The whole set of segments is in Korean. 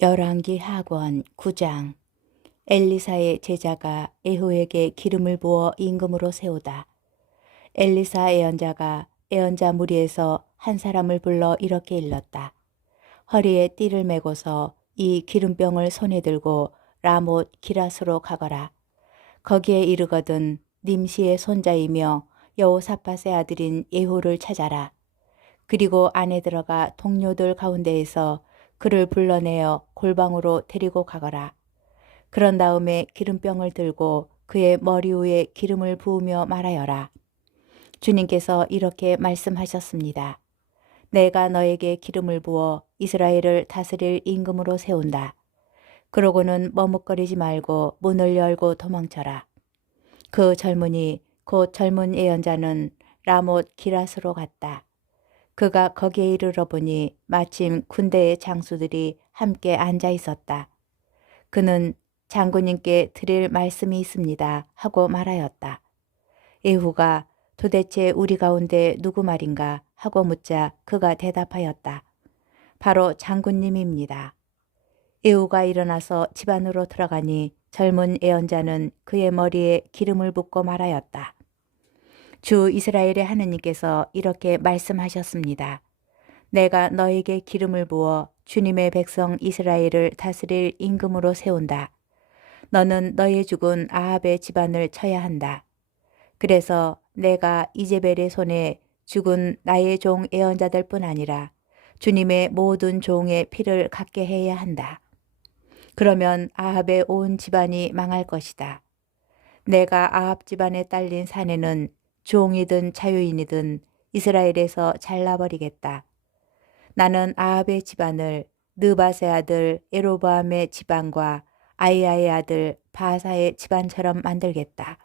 열왕기 하권 9장. 엘리사의 제자가 에후에게 기름을 부어 임금으로 세우다. 엘리사 예언자가 예언자 무리에서 한 사람을 불러 이렇게 일렀다. 허리에 띠를 메고서 이 기름병을 손에 들고 라못 기라스로 가거라. 거기에 이르거든 님시의 손자이며 여호사밧의 아들인 예후를 찾아라. 그리고 안에 들어가 동료들 가운데에서 그를 불러내어 골방으로 데리고 가거라. 그런 다음에 기름병을 들고 그의 머리 위에 기름을 부으며 말하여라. 주님께서 이렇게 말씀하셨습니다. 내가 너에게 기름을 부어 이스라엘을 다스릴 임금으로 세운다. 그러고는 머뭇거리지 말고 문을 열고 도망쳐라. 그 젊은이 곧 젊은 예언자는 라못 기라스로 갔다. 그가 거기에 이르러 보니 마침 군대의 장수들이 함께 앉아 있었다. 그는 장군님께 드릴 말씀이 있습니다 하고 말하였다. 예후가 도대체 우리 가운데 누구 말인가 하고 묻자 그가 대답하였다. 바로 장군님입니다. 예후가 일어나서 집 안으로 들어가니 젊은 예언자는 그의 머리에 기름을 붓고 말하였다. 주 이스라엘의 하느님께서 이렇게 말씀하셨습니다. 내가 너에게 기름을 부어 주님의 백성 이스라엘을 다스릴 임금으로 세운다. 너는 너의 죽은 아합의 집안을 쳐야 한다. 그래서 내가 이제벨의 손에 죽은 나의 종 예언자들 뿐 아니라 주님의 모든 종의 피를 갖게 해야 한다. 그러면 아합의 온 집안이 망할 것이다. 내가 아합 집안에 딸린 사내는 종이든 자유인이든 이스라엘에서 잘라버리겠다. 나는 아합의 집안을 느밧의 아들 예로보암의 집안과 아이야의 아들 바하사의 집안처럼 만들겠다.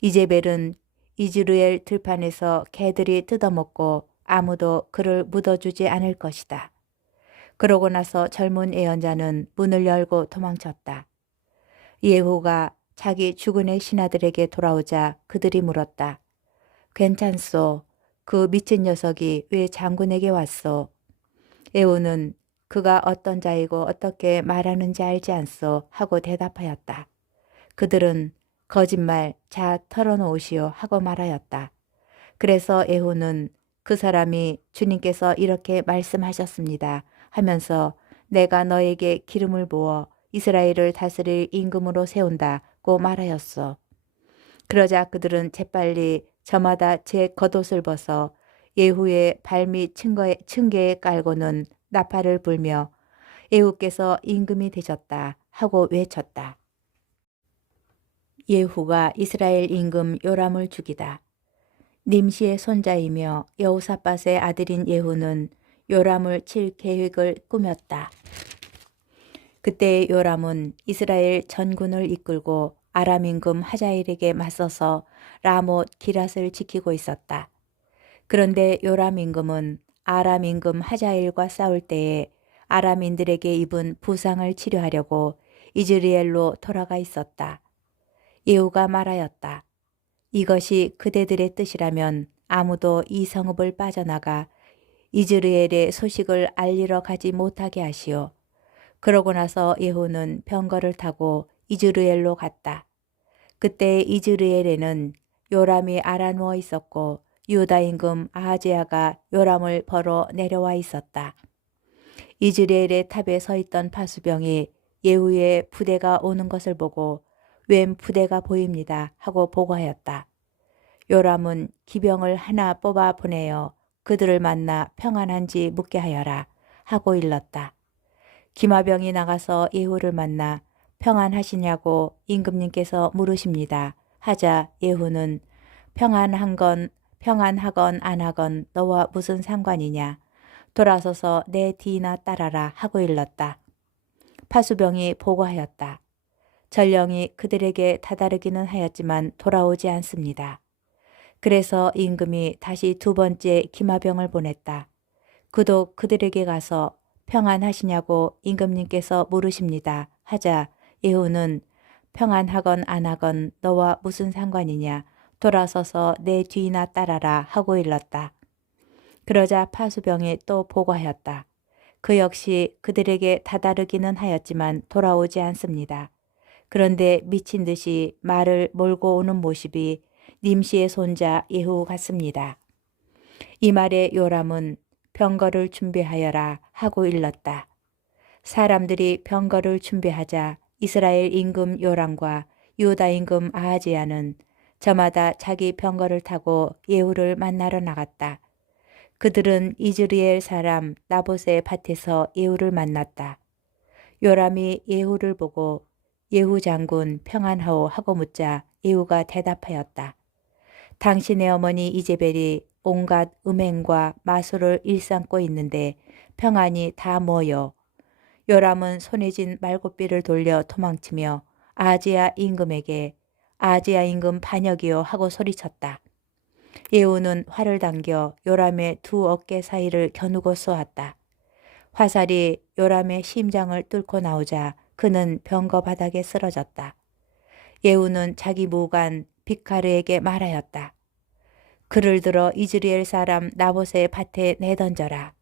이제벨은 이즈르엘 들판에서 개들이 뜯어먹고 아무도 그를 묻어주지 않을 것이다. 그러고 나서 젊은 예언자는 문을 열고 도망쳤다. 예후가 자기 주군의 신하들에게 돌아오자 그들이 물었다. 괜찮소. 그 미친 녀석이 왜 장군에게 왔소? 예후는 그가 어떤 자이고 어떻게 말하는지 알지 않소 하고 대답하였다. 그들은 거짓말 자 털어놓으시오 하고 말하였다. 그래서 예후는 그 사람이 주님께서 이렇게 말씀하셨습니다 하면서 내가 너에게 기름을 부어 이스라엘을 다스릴 임금으로 세운다고 말하였소. 그러자 그들은 재빨리 저마다 제 겉옷을 벗어 예후의 발밑 층계에 깔고는 나팔을 불며 예후께서 임금이 되셨다 하고 외쳤다. 예후가 이스라엘 임금 요람을 죽이다. 님시의 손자이며 여호사밧의 아들인 예후는 요람을 칠 계획을 꾸몄다. 그때 요람은 이스라엘 전군을 이끌고 아람 임금 하자일에게 맞서서 라못 기랏을 지키고 있었다. 그런데 요람 임금은 아람 임금 하자일과 싸울 때에 아람인들에게 입은 부상을 치료하려고 이즈리엘로 돌아가 있었다. 예후가 말하였다. 이것이 그대들의 뜻이라면 아무도 이 성읍을 빠져나가 이즈리엘의 소식을 알리러 가지 못하게 하시오. 그러고 나서 예후는 병거를 타고 이즈리엘로 갔다. 그때 이즈리엘에는 요람이 알아 누워 있었고 유다 임금 아하지야가 요람을 벌어 내려와 있었다. 이즈리엘의 탑에 서 있던 파수병이 예후의 부대가 오는 것을 보고 웬 부대가 보입니다 하고 보고하였다. 요람은 기병을 하나 뽑아 보내어 그들을 만나 평안한지 묻게 하여라 하고 일렀다. 기마병이 나가서 예후를 만나 평안하시냐고 임금님께서 물으십니다 하자 예후는 평안하건 안 하건 너와 무슨 상관이냐. 돌아서서 내 뒤나 따라라 하고 일렀다. 파수병이 보고하였다. 전령이 그들에게 다다르기는 하였지만 돌아오지 않습니다. 그래서 임금이 다시 두 번째 기마병을 보냈다. 그도 그들에게 가서 평안하시냐고 임금님께서 물으십니다 하자 예후는 평안하건 안 하건 너와 무슨 상관이냐. 돌아서서 내 뒤나 따라라 하고 일렀다. 그러자 파수병이 또 보고하였다. 그 역시 그들에게 다다르기는 하였지만 돌아오지 않습니다. 그런데 미친 듯이 말을 몰고 오는 모습이 님시의 손자 예후 같습니다. 이 말에 요람은 병거를 준비하여라 하고 일렀다. 사람들이 병거를 준비하자 이스라엘 임금 요람과 유다 임금 아하지야는 저마다 자기 병거를 타고 예후를 만나러 나갔다. 그들은 이즈리엘 사람 나봇의 밭에서 예후를 만났다. 요람이 예후를 보고 예후 장군 평안하오 하고 묻자 예후가 대답하였다. 당신의 어머니 이제벨이 온갖 음행과 마술을 일삼고 있는데 평안이 다 뭐요? 요람은 손에 쥔 말굽비를 돌려 도망치며 아하지야 임금에게 아하지야 임금 반역이요 하고 소리쳤다. 예후는 활을 당겨 요람의 두 어깨 사이를 겨누고 쏘았다. 화살이 요람의 심장을 뚫고 나오자 그는 병거 바닥에 쓰러졌다. 예후는 자기 무관 비카르에게 말하였다. 그를 들어 이즈리엘 사람 나봇의 밭에 내던져라.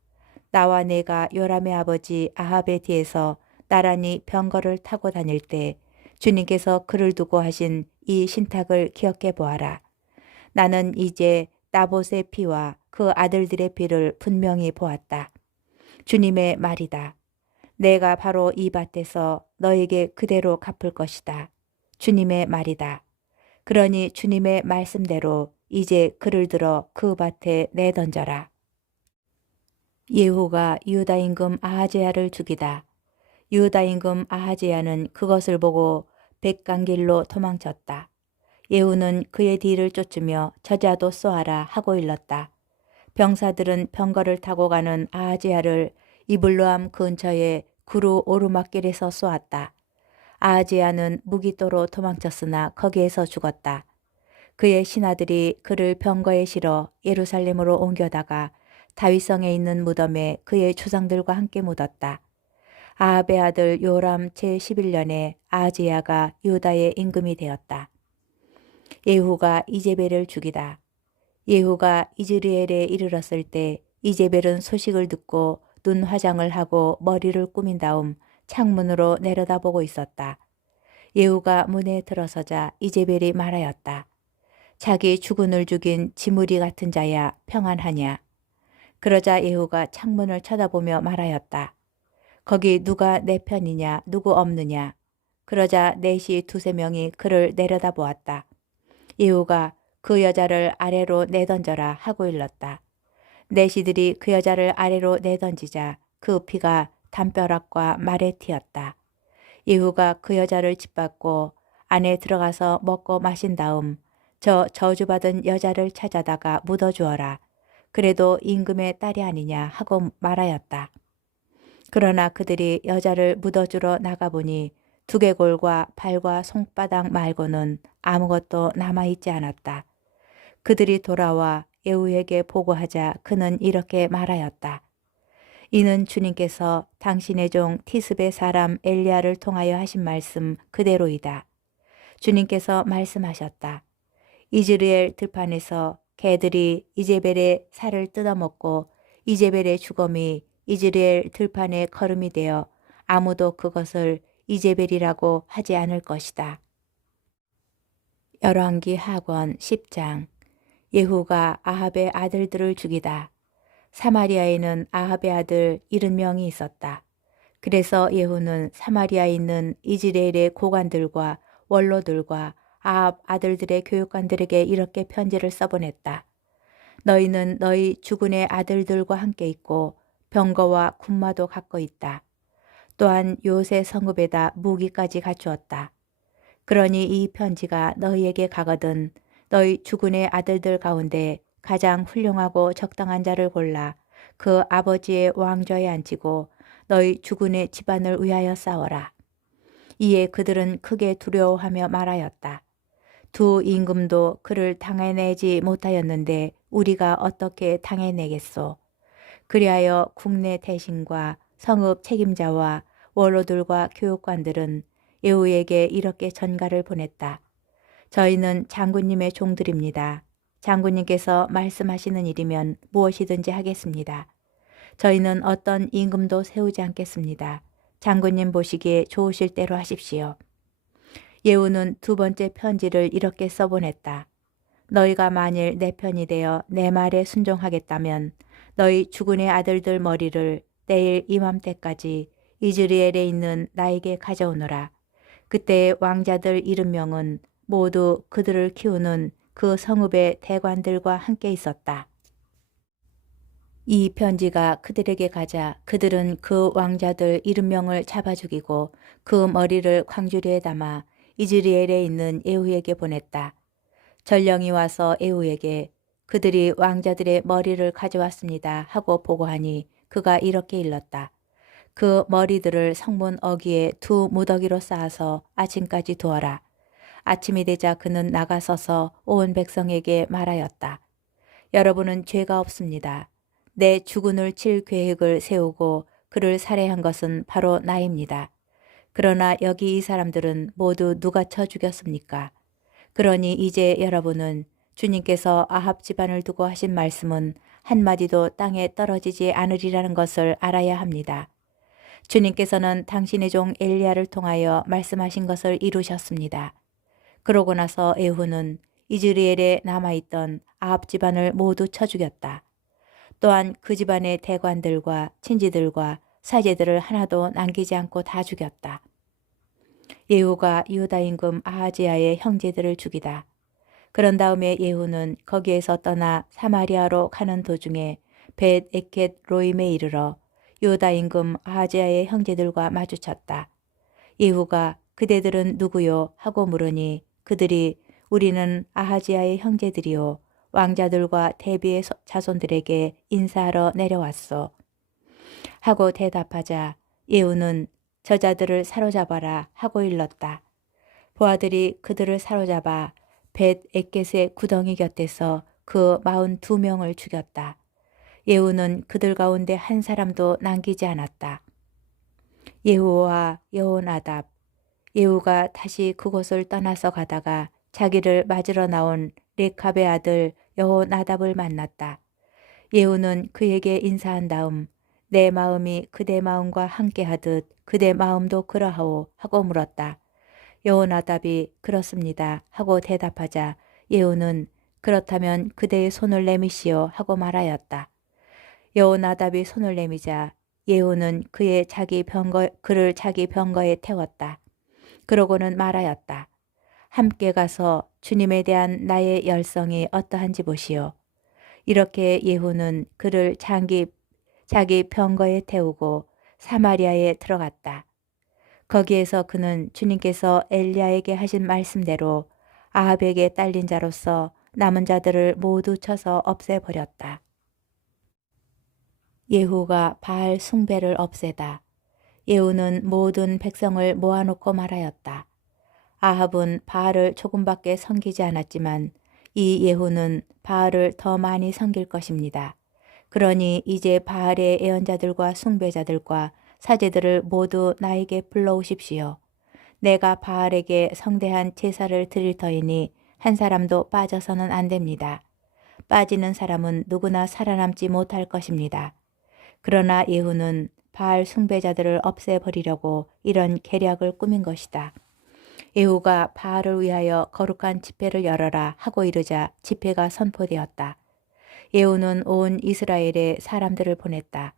나와 내가 요람의 아버지 아합의 뒤에서 나란히 병거를 타고 다닐 때 주님께서 그를 두고 하신 이 신탁을 기억해 보아라. 나는 이제 나봇의 피와 그 아들들의 피를 분명히 보았다. 주님의 말이다. 내가 바로 이 밭에서 너에게 그대로 갚을 것이다. 주님의 말이다. 그러니 주님의 말씀대로 이제 그를 들어 그 밭에 내던져라. 예후가 유다 임금 아하지야를 죽이다. 유다 임금 아하지야는 그것을 보고 백강길로 도망쳤다. 예후는 그의 뒤를 쫓으며 저자도 쏘아라 하고 일렀다. 병사들은 병거를 타고 가는 아하지야를 이블로암 근처의 구루 오르막길에서 쏘았다. 아하지야는 무기또로 도망쳤으나 거기에서 죽었다. 그의 신하들이 그를 병거에 실어 예루살렘으로 옮겨다가 다윗성에 있는 무덤에 그의 조상들과 함께 묻었다. 아합의 아들 요람 제11년에 아하지야가 유다의 임금이 되었다. 예후가 이제벨을 죽이다. 예후가 이즈리엘에 이르렀을 때 이제벨은 소식을 듣고 눈 화장을 하고 머리를 꾸민 다음 창문으로 내려다보고 있었다. 예후가 문에 들어서자 이제벨이 말하였다. 자기 주군을 죽인 지무리 같은 자야 평안하냐. 그러자 예후가 창문을 쳐다보며 말하였다. 거기 누가 내 편이냐 누구 없느냐. 그러자 넷이 두세 명이 그를 내려다보았다. 예후가 그 여자를 아래로 내던져라 하고 일렀다. 내시들이 그 여자를 아래로 내던지자 그 피가 담벼락과 말에 튀었다. 예후가 그 여자를 짓밟고 안에 들어가서 먹고 마신 다음 저 저주받은 여자를 찾아다가 묻어주어라. 그래도 임금의 딸이 아니냐 하고 말하였다. 그러나 그들이 여자를 묻어주러 나가보니 두개골과 발과 손바닥 말고는 아무것도 남아있지 않았다. 그들이 돌아와 예후에게 보고하자 그는 이렇게 말하였다. 이는 주님께서 당신의 종 티스베 사람 엘리야를 통하여 하신 말씀 그대로이다. 주님께서 말씀하셨다. 이즈리엘 들판에서 개들이 이제벨의 살을 뜯어먹고 이제벨의 주검이 이즈리엘 들판에 거름이 되어 아무도 그것을 이제벨이라고 하지 않을 것이다. 열왕기 하권 10장. 예후가 아합의 아들들을 죽이다. 사마리아에는 아합의 아들 70명이 있었다. 그래서 예후는 사마리아에 있는 이즈레엘의 고관들과 원로들과 아합 아들들의 교육관들에게 이렇게 편지를 써보냈다. 너희는 너희 주군의 아들들과 함께 있고 병거와 군마도 갖고 있다. 또한 요새 성읍에다 무기까지 갖추었다. 그러니 이 편지가 너희에게 가거든 너희 주군의 아들들 가운데 가장 훌륭하고 적당한 자를 골라 그 아버지의 왕좌에 앉히고 너희 주군의 집안을 위하여 싸워라. 이에 그들은 크게 두려워하며 말하였다. 두 임금도 그를 당해내지 못하였는데 우리가 어떻게 당해내겠소. 그리하여 국내 대신과 성읍 책임자와 원로들과 교육관들은 예후에게 이렇게 전가를 보냈다. 저희는 장군님의 종들입니다. 장군님께서 말씀하시는 일이면 무엇이든지 하겠습니다. 저희는 어떤 임금도 세우지 않겠습니다. 장군님 보시기에 좋으실 대로 하십시오. 예후는 두 번째 편지를 이렇게 써보냈다. 너희가 만일 내 편이 되어 내 말에 순종하겠다면 너희 주군의 아들들 머리를 내일 이맘때까지 이즈리엘에 있는 나에게 가져오너라. 그때 왕자들 이름명은 모두 그들을 키우는 그 성읍의 대관들과 함께 있었다. 이 편지가 그들에게 가자 그들은 그 왕자들 이름명을 잡아 죽이고 그 머리를 광주리에 담아 이즈리엘에 있는 예후에게 보냈다. 전령이 와서 예후에게 그들이 왕자들의 머리를 가져왔습니다 하고 보고하니 그가 이렇게 일렀다. 그 머리들을 성문 어귀에 두 무더기로 쌓아서 아침까지 두어라. 아침이 되자 그는 나가서서 온 백성에게 말하였다. 여러분은 죄가 없습니다. 내 주군을 칠 계획을 세우고 그를 살해한 것은 바로 나입니다. 그러나 여기 이 사람들은 모두 누가 쳐 죽였습니까? 그러니 이제 여러분은 주님께서 아합 집안을 두고 하신 말씀은 한마디도 땅에 떨어지지 않으리라는 것을 알아야 합니다. 주님께서는 당신의 종 엘리야를 통하여 말씀하신 것을 이루셨습니다. 그러고 나서 예후는 이즈리엘에 남아있던 아합 집안을 모두 쳐 죽였다. 또한 그 집안의 대관들과 친지들과 사제들을 하나도 남기지 않고 다 죽였다. 예후가 유다 임금 아하지야의 형제들을 죽이다. 그런 다음에 예후는 거기에서 떠나 사마리아로 가는 도중에 벳 에켓 로임에 이르러 유다 임금 아하지야의 형제들과 마주쳤다. 예후가 그대들은 누구요? 하고 물으니 그들이 우리는 아하지야의 형제들이요 왕자들과 대비의 자손들에게 인사하러 내려왔소. 하고 대답하자 예후는 저자들을 사로잡아라 하고 일렀다. 보아들이 그들을 사로잡아 벳 에켓의 구덩이 곁에서 그 42명을 죽였다. 예후는 그들 가운데 한 사람도 남기지 않았다. 예후와 여호나답. 예후가 다시 그곳을 떠나서 가다가 자기를 맞으러 나온 레캅의 아들 여호나답을 만났다. 예후는 그에게 인사한 다음 내 마음이 그대 마음과 함께하듯 그대 마음도 그러하오 하고 물었다. 여호나답이 그렇습니다 하고 대답하자 예후는 그렇다면 그대의 손을 내미시오 하고 말하였다. 여호나답이 손을 내미자 예후는 그를 자기 병거에 태웠다. 그러고는 말하였다. 함께 가서 주님에 대한 나의 열성이 어떠한지 보시오. 이렇게 예후는 그를 자기 병거에 태우고 사마리아에 들어갔다. 거기에서 그는 주님께서 엘리야에게 하신 말씀대로 아합에게 딸린 자로서 남은 자들을 모두 쳐서 없애버렸다. 예후가 바알 숭배를 없애다. 예후는 모든 백성을 모아놓고 말하였다. 아합은 바알을 조금밖에 섬기지 않았지만 이 예후는 바알을 더 많이 섬길 것입니다. 그러니 이제 바알의 예언자들과 숭배자들과 사제들을 모두 나에게 불러오십시오. 내가 바알에게 성대한 제사를 드릴 터이니 한 사람도 빠져서는 안 됩니다. 빠지는 사람은 누구나 살아남지 못할 것입니다. 그러나 예후는 바알 숭배자들을 없애버리려고 이런 계략을 꾸민 것이다. 예후가 바알을 위하여 거룩한 집회를 열어라 하고 이르자 집회가 선포되었다. 예후는 온 이스라엘에 사람들을 보냈다.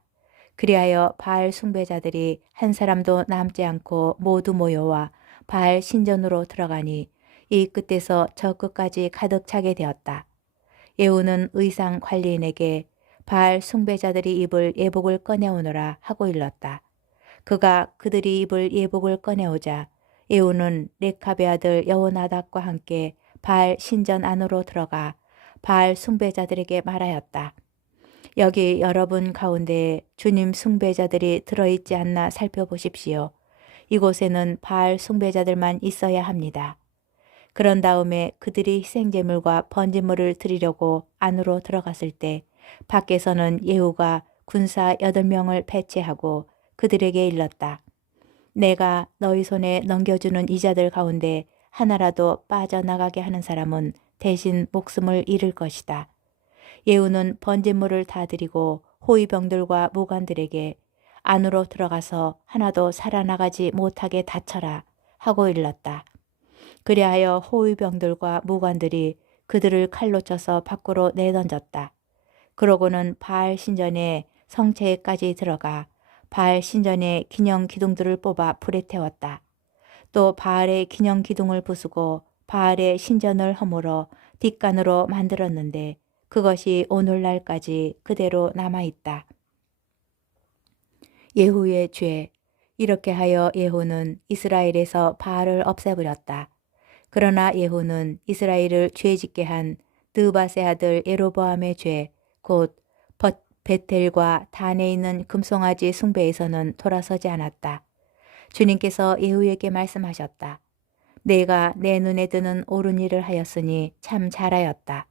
그리하여 바알 숭배자들이 한 사람도 남지 않고 모두 모여와 바알 신전으로 들어가니 이 끝에서 저 끝까지 가득 차게 되었다. 예후는 의상 관리인에게 바알 숭배자들이 입을 예복을 꺼내오너라 하고 일렀다. 그가 그들이 입을 예복을 꺼내오자 예후는 레캅의 아들 여호나답과 함께 바알 신전 안으로 들어가 바알 숭배자들에게 말하였다. 여기 여러분 가운데 주님 숭배자들이 들어있지 않나 살펴보십시오. 이곳에는 바알 숭배자들만 있어야 합니다. 그런 다음에 그들이 희생제물과 번제물을 드리려고 안으로 들어갔을 때 밖에서는 예후가 군사 8명을 배치하고 그들에게 일렀다. 내가 너희 손에 넘겨주는 이자들 가운데 하나라도 빠져나가게 하는 사람은 대신 목숨을 잃을 것이다. 예후는 번제물을 다 드리고 호위병들과 무관들에게 안으로 들어가서 하나도 살아나가지 못하게 닫혀라 하고 일렀다. 그리하여 호위병들과 무관들이 그들을 칼로 쳐서 밖으로 내던졌다. 그러고는 바알 신전의 성체에까지 들어가 바알 신전의 기념 기둥들을 뽑아 불에 태웠다. 또 바알의 기념 기둥을 부수고 바알의 신전을 허물어 뒷간으로 만들었는데 그것이 오늘날까지 그대로 남아있다. 예후의 죄. 이렇게 하여 예후는 이스라엘에서 바알을 없애버렸다. 그러나 예후는 이스라엘을 죄짓게 한 느밧의 아들 예로보암의 죄, 곧 베텔과 단에 있는 금송아지 숭배에서는 돌아서지 않았다. 주님께서 예후에게 말씀하셨다. 내가 내 눈에 드는 옳은 일을 하였으니 참 잘하였다.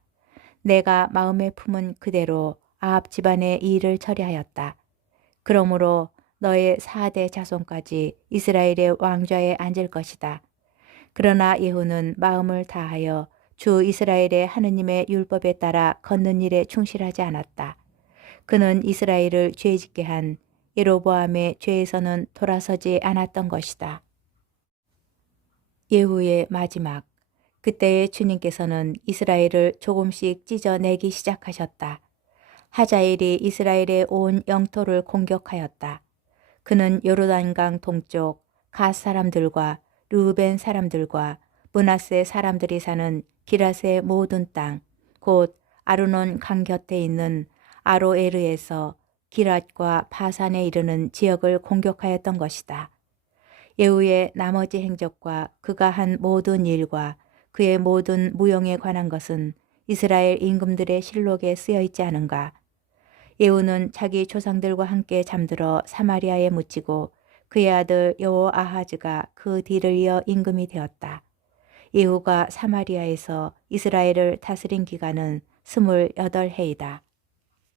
내가 마음에 품은 그대로 아합 집안의 일을 처리하였다. 그러므로 너의 4대 자손까지 이스라엘의 왕좌에 앉을 것이다. 그러나 예후는 마음을 다하여 주 이스라엘의 하느님의 율법에 따라 걷는 일에 충실하지 않았다. 그는 이스라엘을 죄짓게 한 예로보암의 죄에서는 돌아서지 않았던 것이다. 예후의 마지막. 그때의 주님께서는 이스라엘을 조금씩 찢어내기 시작하셨다. 하자엘이 이스라엘의 온 영토를 공격하였다. 그는 요르단강 동쪽 갓 사람들과 르우벤 사람들과 므낫세 사람들이 사는 기랏의 모든 땅, 곧 아르논 강 곁에 있는 아로에르에서 기랏과 바산에 이르는 지역을 공격하였던 것이다. 예후의 나머지 행적과 그가 한 모든 일과 그의 모든 무용에 관한 것은 이스라엘 임금들의 실록에 쓰여 있지 않은가. 예후는 자기 조상들과 함께 잠들어 사마리아에 묻히고 그의 아들 여호아하즈가 그 뒤를 이어 임금이 되었다. 예후가 사마리아에서 이스라엘을 다스린 기간은 28해이다.